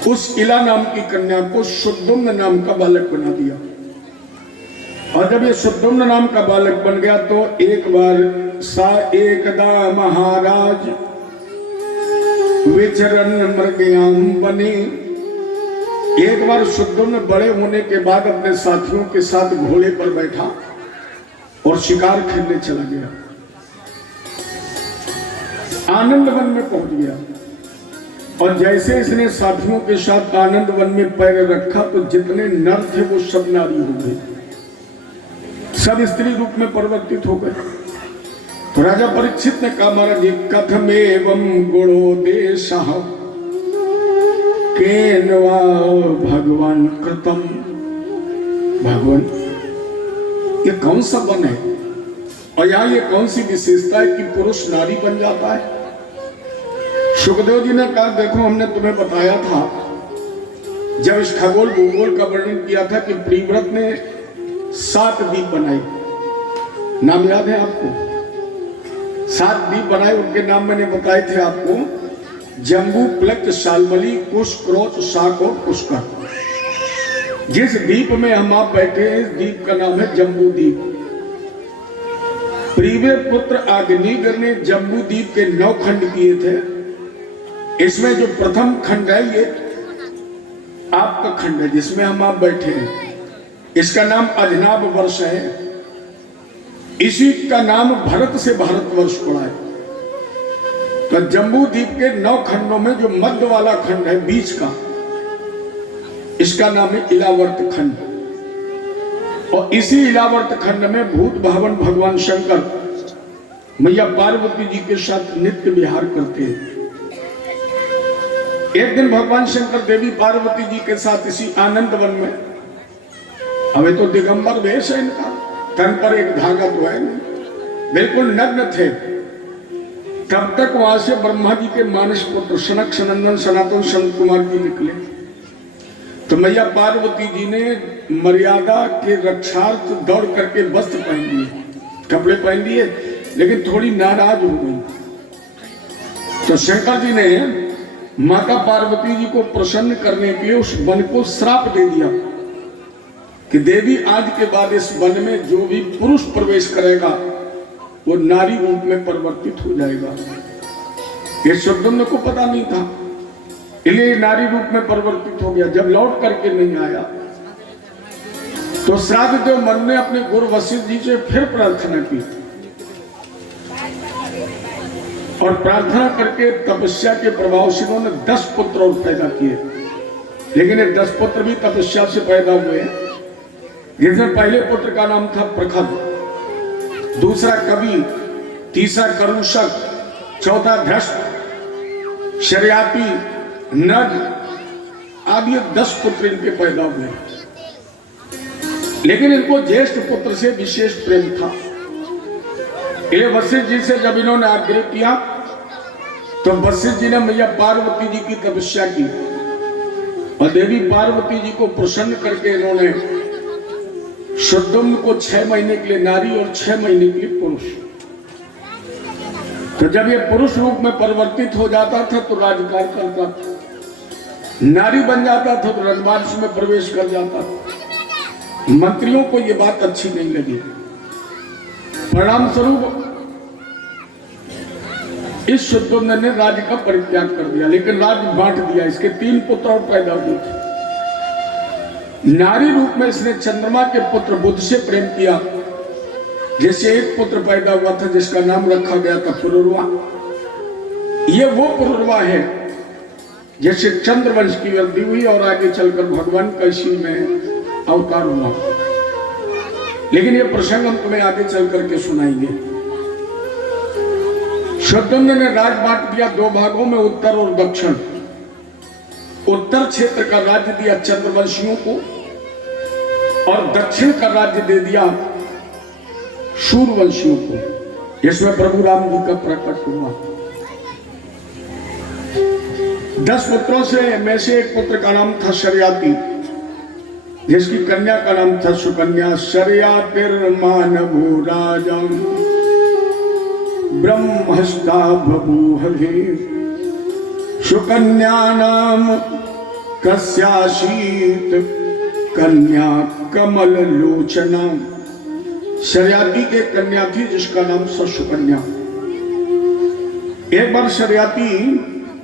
उस इला नाम की कन्या को शुद्धुम्न नाम का बालक बना दिया। और जब ये शुद्धुम्न नाम का बालक बन गया तो एक बार सा एकदा महाराज विचरण मृगयाम बने। एक बार शुद्धुम्न बड़े होने के बाद अपने साथियों के साथ घोड़े पर बैठा और शिकार खेलने चला गया। आनंद वन में पहुंच गया और जैसे इसने साथियों के साथ आनंद वन में पैर रखा तो जितने नर थे वो सब नारी हो गए, सब स्त्री रूप में परिवर्तित हो गए। तो राजा परीक्षित ने कहा, महाराज जी कथम एवं गुणोदेश केनवा भगवान कृतम। भगवान ये कौन सा वन है और यहाँ ये कौन सी विशेषता है कि पुरुष नारी बन जाता है। सुखदेव जी ने कहा, देखो हमने तुम्हें बताया था जब इस खगोल भूगोल का वर्णन किया था कि प्रियव्रत ने 7 द्वीप बनाए। नाम याद है आपको? 7 द्वीप बनाए, उनके नाम मैंने बताए थे आपको, जम्बू, प्लक, शाल्मली, कुश, क्रोच, शाक और पुष्कर। जिस द्वीप में हम आप बैठे हैं इस द्वीप का नाम है जम्बू द्वीप। प्रिय पुत्र अग्निगर ने जम्बू द्वीप के 9 खंड किए थे। इसमें जो प्रथम खंड है ये आपका खंड है जिसमें हम आप बैठे हैं। इसका नाम अजनाब वर्ष है। इसी का नाम भरत से भारतवर्ष पड़ा है। तो जम्बू द्वीप के 9 खंडों में जो मध्य वाला खंड है बीच का, इसका नाम है इलावर्त खंड। और इसी इलावर्त खंड में भूत भावन भगवान शंकर मैया पार्वती जी के साथ नित्य विहार करते हैं। एक दिन भगवान शंकर देवी पार्वती जी के साथ इसी आनंद वन में, अबे तो दिगंबर वेश है इनका, तन पर एक धागा तो है नहीं, बिल्कुल नग्न थे। तब तक वहां से ब्रह्मा जी के मानस पुत्र सनक सनंदन सनातन संत कुमार जी निकले। तो मैया पार्वती जी ने मर्यादा के रक्षार्थ दौड़ करके वस्त्र पहन लिए, कपड़े पहन लिए, लेकिन थोड़ी नाराज हो गई। तो शंकर जी ने माता पार्वती जी को प्रसन्न करने के लिए उस वन को श्राप दे दिया कि देवी आज के बाद इस वन में जो भी पुरुष प्रवेश करेगा वो नारी रूप में परिवर्तित हो जाएगा। ये शुद्धुम्न को पता नहीं था, इसलिए नारी रूप में परिवर्तित हो गया। जब लौट करके नहीं आया तो श्राद्धदेव मन ने अपने गुरु वशिष्ठ जी से फिर प्रार्थना की और प्रार्थना करके तपस्या के प्रभाव से उन्होंने 10 पुत्र और पैदा किए। लेकिन ये 10 पुत्र भी तपस्या से पैदा हुए, जिसमें पहले पुत्र का नाम था प्रखर, दूसरा कवि, तीसरा करुषक, चौथा धृष्ट, शर्याती, नग आदि 10 पुत्र इनके पैदा हुए। लेकिन इनको ज्येष्ठ पुत्र से विशेष प्रेम था। ये वशिष्ठ जी से जब इन्होंने आग्रह किया तो वशिष्ठ जी ने मैया पार्वती जी की तपस्या की और देवी पार्वती जी को प्रसन्न करके इन्होंने शुद्धुम्न को 6 महीने के लिए नारी और 6 महीने के लिए पुरुष। तो जब ये पुरुष रूप में परिवर्तित हो जाता था तो राजकाज करता था, नारी बन जाता था तो राजवंश में प्रवेश कर जाता था। मंत्रियों को ये बात अच्छी नहीं लगी। परिणाम स्वरूप इस शुद्धुम्न ने राज्य का परित्याग कर दिया, लेकिन राज्य बांट दिया। इसके 3 पुत्र और पैदा हुए थे। नारी रूप में इसने चंद्रमा के पुत्र बुध से प्रेम किया, जैसे एक पुत्र पैदा हुआ था जिसका नाम रखा गया था पुरुरवा। ये वो पुरुरवा है जैसे चंद्रवंश की वृद्धि हुई और आगे चलकर भगवान कलशी में अवतार हुआ। लेकिन ये प्रसंग हम तुम्हें आगे चल करके सुनाएंगे। शुद्धुम्न ने राज बांट दिया 2 भागों में, उत्तर और दक्षिण। उत्तर क्षेत्र का राज्य दिया चंद्रवंशियों को और दक्षिण का राज्य दे दिया शूरवंशियों को। इसमें प्रभु राम जी का प्रकट हुआ। 10 पुत्रों से में से एक पुत्र का नाम था शर्याती, जिसकी कन्या का नाम था सुकन्या। शर्यातिर्मानभो राजं ब्रह्मस्ता बभूवहे सुकन्या नाम कस्यासीत कन्या कमल लोचना। शर्याती के कन्या थी जिसका नाम था सुकन्या। एक बार शर्याती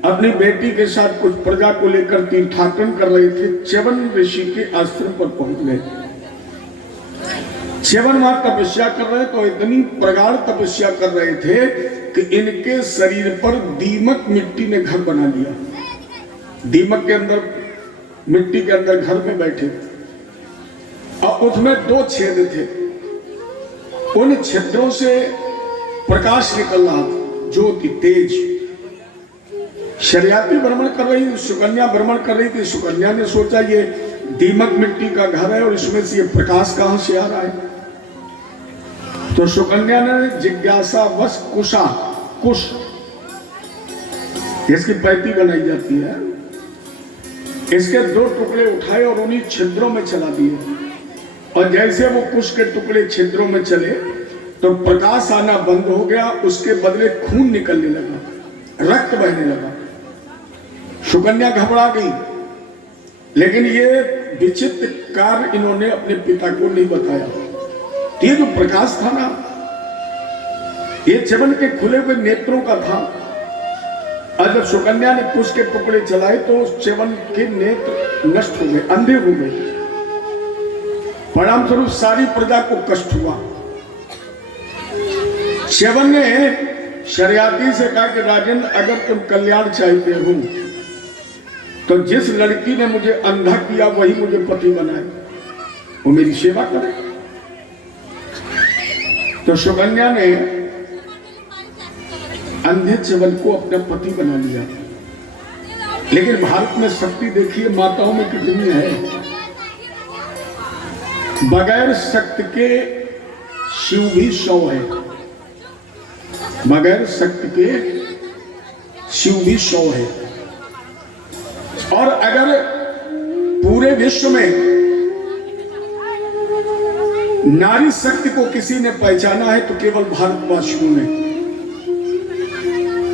अपनी बेटी के साथ कुछ प्रजा को लेकर तीर्थाटन कर रहे थे। च्यवन ऋषि के आश्रम पर पहुंच गए। च्यवन वहां तपस्या कर रहे तो इतनी प्रगाढ़ तपस्या कर रहे थे कि इनके शरीर पर दीमक मिट्टी ने घर बना लिया। दीमक के अंदर, मिट्टी के अंदर घर में बैठे और उसमें 2 छेद थे। उन छिद्रों से प्रकाश निकल रहा था, ज्योति तेज। शर्याती भ्रमण कर रही थी, सुकन्या भ्रमण कर रही थी। सुकन्या ने सोचा ये दीमक मिट्टी का घर है और इसमें से ये प्रकाश कहां से आ रहा है। तो सुकन्या ने जिज्ञासा वश कुश इसकी पैती बनाई जाती है, इसके 2 टुकड़े उठाए और उन्हीं छिद्रों में चला दिए। और जैसे वो कुश के टुकड़े छिद्रों में चले तो प्रकाश आना बंद हो गया, उसके बदले खून निकलने लगा, रक्त बहने लगा। सुकन्या घबरा गई, लेकिन ये विचित्र कार्य इन्होंने अपने पिता को नहीं बताया। ये जो प्रकाश था ना, ये च्यवन के खुले हुए नेत्रों का था। और जब सुकन्या ने कुश के टुकड़े चलाए तो च्यवन के नेत्र नष्ट हो गए, अंधे हो गए। परिणाम स्वरूप सारी प्रजा को कष्ट हुआ। च्यवन ने शर्याती से कहा कि राजेंद्र, अगर तुम कल्याण चाहते हो तो जिस लड़की ने मुझे अंधा किया वही मुझे पति बनाए, वो मेरी सेवा करे। तो सुकन्या ने अंधे च्यवन को अपना पति बना लिया। लेकिन भारत में शक्ति देखिए माताओं में कितनी है। बगैर शक्ति के शिव भी 100 है। बगैर शक्ति के शिव भी 100 है। और अगर पूरे विश्व में नारी शक्ति को किसी ने पहचाना है तो केवल भारतवासियों ने।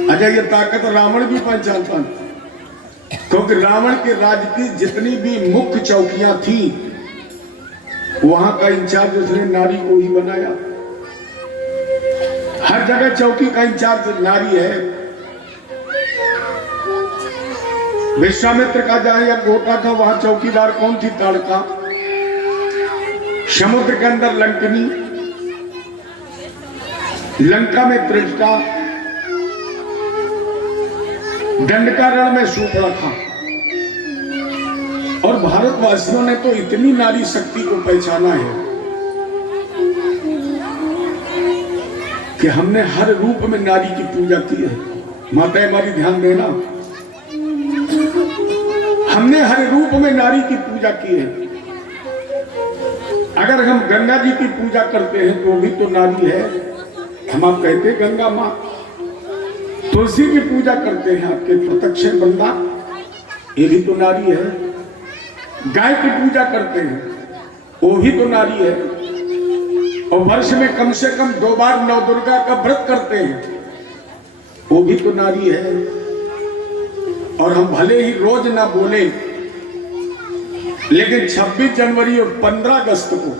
अच्छा, ये ताकत रावण भी पहचानता, क्योंकि रावण के राज की जितनी भी मुख्य चौकियां थी वहां का इंचार्ज उसने नारी को ही बनाया। हर जगह चौकी का इंचार्ज नारी है। विश्वामित्र का जहां यज्ञ होता था वहां चौकीदार कौन थी? ताड़का। समुद्र के अंदर लंकनी, लंका में त्रिष्टा, दंडकारण्य में शूर्पणखा। और भारतवासियों ने तो इतनी नारी शक्ति को पहचाना है कि हमने हर रूप में नारी की पूजा की है। माता हमारी ध्यान देना, हमने हर रूप में नारी की पूजा की है। अगर हम गंगा जी की पूजा करते हैं तो भी तो नारी है। हम आप कहते हैं गंगा माँ। तुलसी की पूजा करते हैं आपके प्रत्यक्ष बंदा, ये भी तो नारी है। गाय की पूजा करते हैं वो भी तो नारी है। और वर्ष में कम से कम 2 बार नवदुर्गा का व्रत करते हैं वो भी तो नारी है। और हम भले ही रोज ना बोले, लेकिन 26 जनवरी और 15 अगस्त को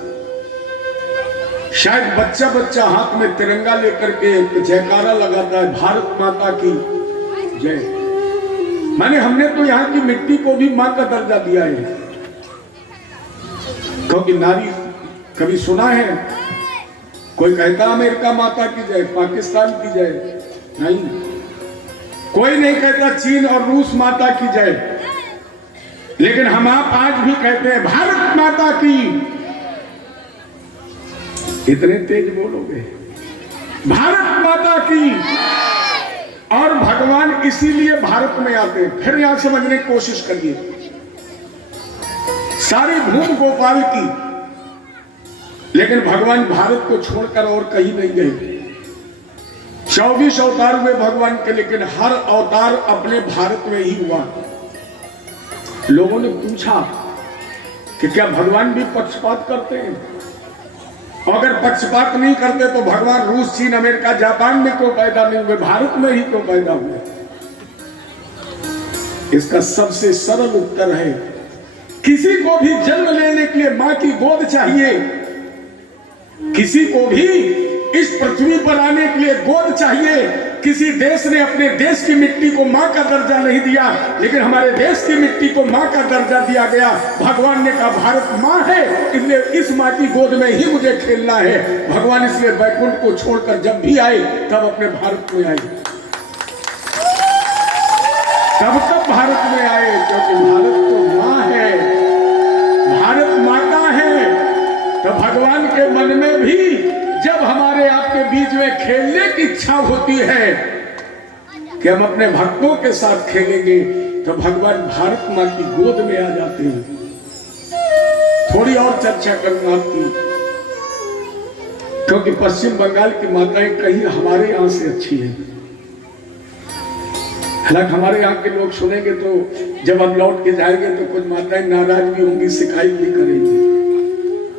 शायद बच्चा बच्चा हाथ में तिरंगा लेकर के जयकारा लगाता है, भारत माता की जय। माने हमने तो यहाँ की मिट्टी को भी मां का दर्जा दिया है, क्योंकि नारी कभी सुना है कोई कहता अमेरिका माता की जय, पाकिस्तान की जय? नहीं, कोई नहीं कहता चीन और रूस माता की जय। लेकिन हम आप आज भी कहते हैं भारत माता की। इतने तेज बोलोगे भारत माता की। और भगवान इसीलिए भारत में आते हैं। फिर यहां समझने की कोशिश करिए, सारी भूमि गोपाल की, लेकिन भगवान भारत को छोड़कर और कहीं नहीं गए। 24 अवतार हुए भगवान के, लेकिन हर अवतार अपने भारत में ही हुआ। लोगों ने पूछा कि क्या भगवान भी पक्षपात करते हैं? अगर पक्षपात नहीं करते तो भगवान रूस, चीन, अमेरिका, जापान में क्यों पैदा नहीं हुए, भारत में ही क्यों पैदा हुए? इसका सबसे सरल उत्तर है, किसी को भी जन्म लेने के लिए मां की गोद चाहिए। किसी को भी इस पृथ्वी पर आने के लिए गोद चाहिए। किसी देश ने अपने देश की मिट्टी को मां का दर्जा नहीं दिया, लेकिन हमारे देश की मिट्टी को मां का दर्जा दिया गया। भगवान ने कहा भारत मां है, इसलिए इस मां की गोद में ही मुझे खेलना है। भगवान इसलिए वैकुंठ को छोड़कर जब भी आए तब अपने भारत में आए। तब भारत में आए, क्योंकि भारत तो मां है, भारत माता है। तो भगवान के मन में भी जब हमारे आपके बीच में खेलने की इच्छा होती है कि हम अपने भक्तों के साथ खेलेंगे, तो भगवान भारत मां की गोद में आ जाते हैं। थोड़ी और चर्चा करूंगा आपकी, क्योंकि पश्चिम बंगाल की माताएं कहीं हमारे यहां से अच्छी है। हालांकि हमारे यहाँ के लोग सुनेंगे तो जब हम लौट के जाएंगे तो कुछ माताएं नाराज भी होंगी, शिकायत भी करेंगी।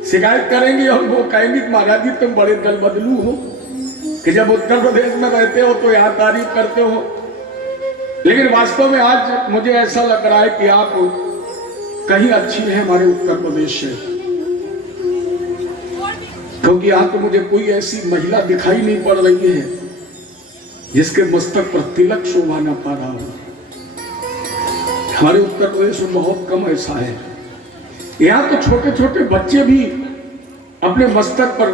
शिकायत करेंगी और वो कहेंगी महाराज जी तुम बड़े दल बदलू हो कि जब उत्तर प्रदेश में रहते हो तो यहाँ तारीफ करते हो। लेकिन वास्तव में आज मुझे ऐसा लग रहा है कि आप कहीं अच्छी है हमारे उत्तर प्रदेश से, क्योंकि यहाँ तो मुझे कोई ऐसी महिला दिखाई नहीं पड़ रही है जिसके मस्तक पर तिलक शोभा न पा रहा हो। हमारे उत्तर प्रदेश में बहुत कम ऐसा है। यहाँ तो छोटे छोटे बच्चे भी अपने मस्तक पर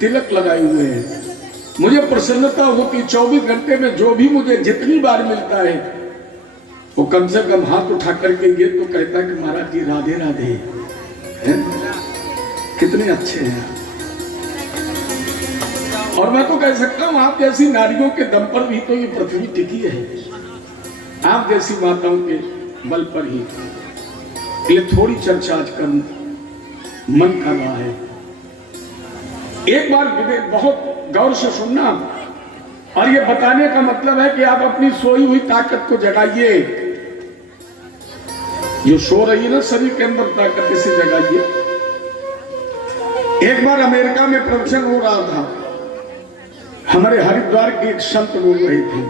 तिलक लगाए हुए हैं। मुझे प्रसन्नता होती, 24 घंटे में जो भी मुझे जितनी बार मिलता है वो कम से कम हाथ उठा करके ये तो कहता है कि महाराज जी राधे राधे, कितने अच्छे हैं। और मैं तो कह सकता हूं आप जैसी नारियों के दम पर भी तो ये पृथ्वी टिकी है, आप जैसी माताओं के बल पर ही। ये थोड़ी चर्चा आज कर मन कर रहा है। एक बार बहुत गौर से सुनना, और ये बताने का मतलब है कि आप अपनी सोई हुई ताकत को जगाइए। जो सो रही है ना शरीर के अंदर ताकत, इसे जगाइए। एक बार अमेरिका में प्रवचन हो रहा था, हमारे हरिद्वार के एक संत बोल रहे थे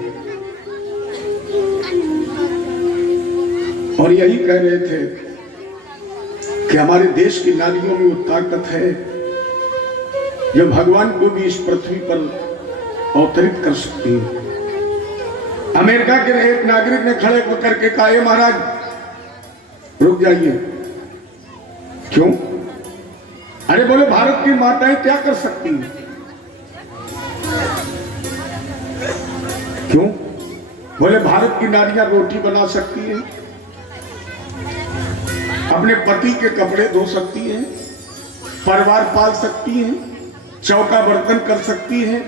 और यही कह रहे थे कि हमारे देश की नारियों में वो ताकत है जो भगवान को भी इस पृथ्वी पर अवतरित कर सकती है। अमेरिका के एक नागरिक ने खड़े होकर के कहा, "हे महाराज रुक जाइए।" क्यों? अरे बोले भारत की माताएं क्या कर सकती हैं? क्यों? बोले भारत की नारियां रोटी बना सकती हैं, अपने पति के कपड़े धो सकती हैं, परिवार पाल सकती हैं, चौका बर्तन कर सकती हैं,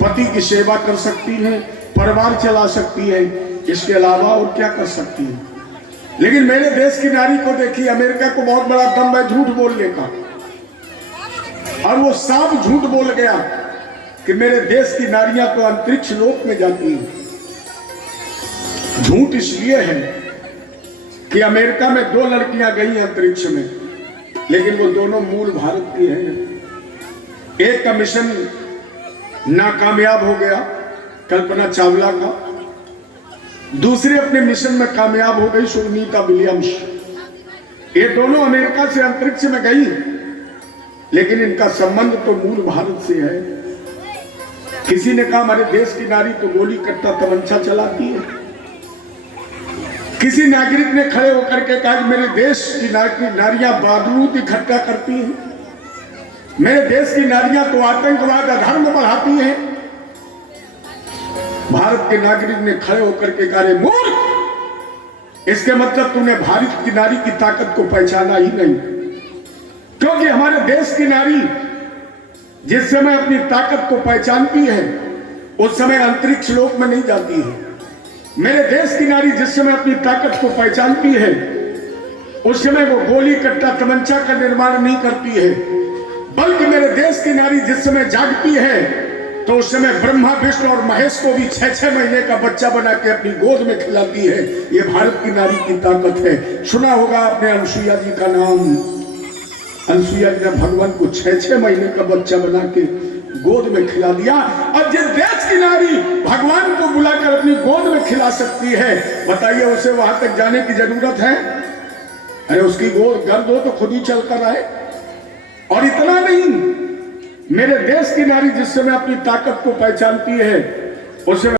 पति की सेवा कर सकती हैं, परिवार चला सकती है, इसके अलावा और क्या कर सकती है? लेकिन मेरे देश की नारी को देखिए, अमेरिका को बहुत बड़ा दम है झूठ बोलने का, और वो साफ झूठ बोल गया कि मेरे देश की नारियां तो अंतरिक्ष लोक में जाती हैं। झूठ इसलिए है कि अमेरिका में 2 लड़कियां गई अंतरिक्ष में, लेकिन वो दोनों मूल भारत की हैं। एक का मिशन नाकामयाब हो गया, कल्पना चावला का, दूसरे अपने मिशन में कामयाब हो गई, सुनीता विलियम्स। ये दोनों अमेरिका से अंतरिक्ष में गई, लेकिन इनका संबंध तो मूल भारत से है। किसी ने कहा हमारे देश की नारी तो गोली कट्टा तमंचा चलाती है। किसी नागरिक ने खड़े होकर के कहा कि मेरे देश की नारियां बारूद इकट्ठा करती हैं, मेरे देश की नारियां तो आतंकवाद अधर्म बढ़ाती हैं। भारत के नागरिक ने खड़े होकर के कहा, मूर्ख, इसके मतलब तुमने भारत की नारी की ताकत को पहचाना ही नहीं। क्योंकि हमारे देश की नारी जिस समय अपनी ताकत को पहचानती है उस समय अंतरिक्ष लोक में नहीं जाती है। मेरे देश की नारी जिस समय अपनी ताकत को पहचानती है उस समय वो गोली कट्टा तमंचा का निर्माण नहीं करती है, बल्कि मेरे देश की नारी जिस समय जागती है तो उस समय ब्रह्मा विष्णु और महेश को भी 6-6 महीने का बच्चा बना के अपनी गोद में खिलाती है। ये भारत की नारी की ताकत है। सुना होगा आपने अनुसुईया जी का नाम। अनुसुईया जी ने भगवान को 6-6 महीने का बच्चा बना के गोद में खिला दिया। अब जिस देश की नारी भगवान को बुलाकर अपनी गोद में खिला सकती है, बताइए उसे वहां तक जाने की जरूरत है? अरे उसकी गोद गर्द हो तो खुद ही चल कर आए। और इतना नहीं, मेरे देश की नारी जिस समय अपनी ताकत को पहचानती है उस समय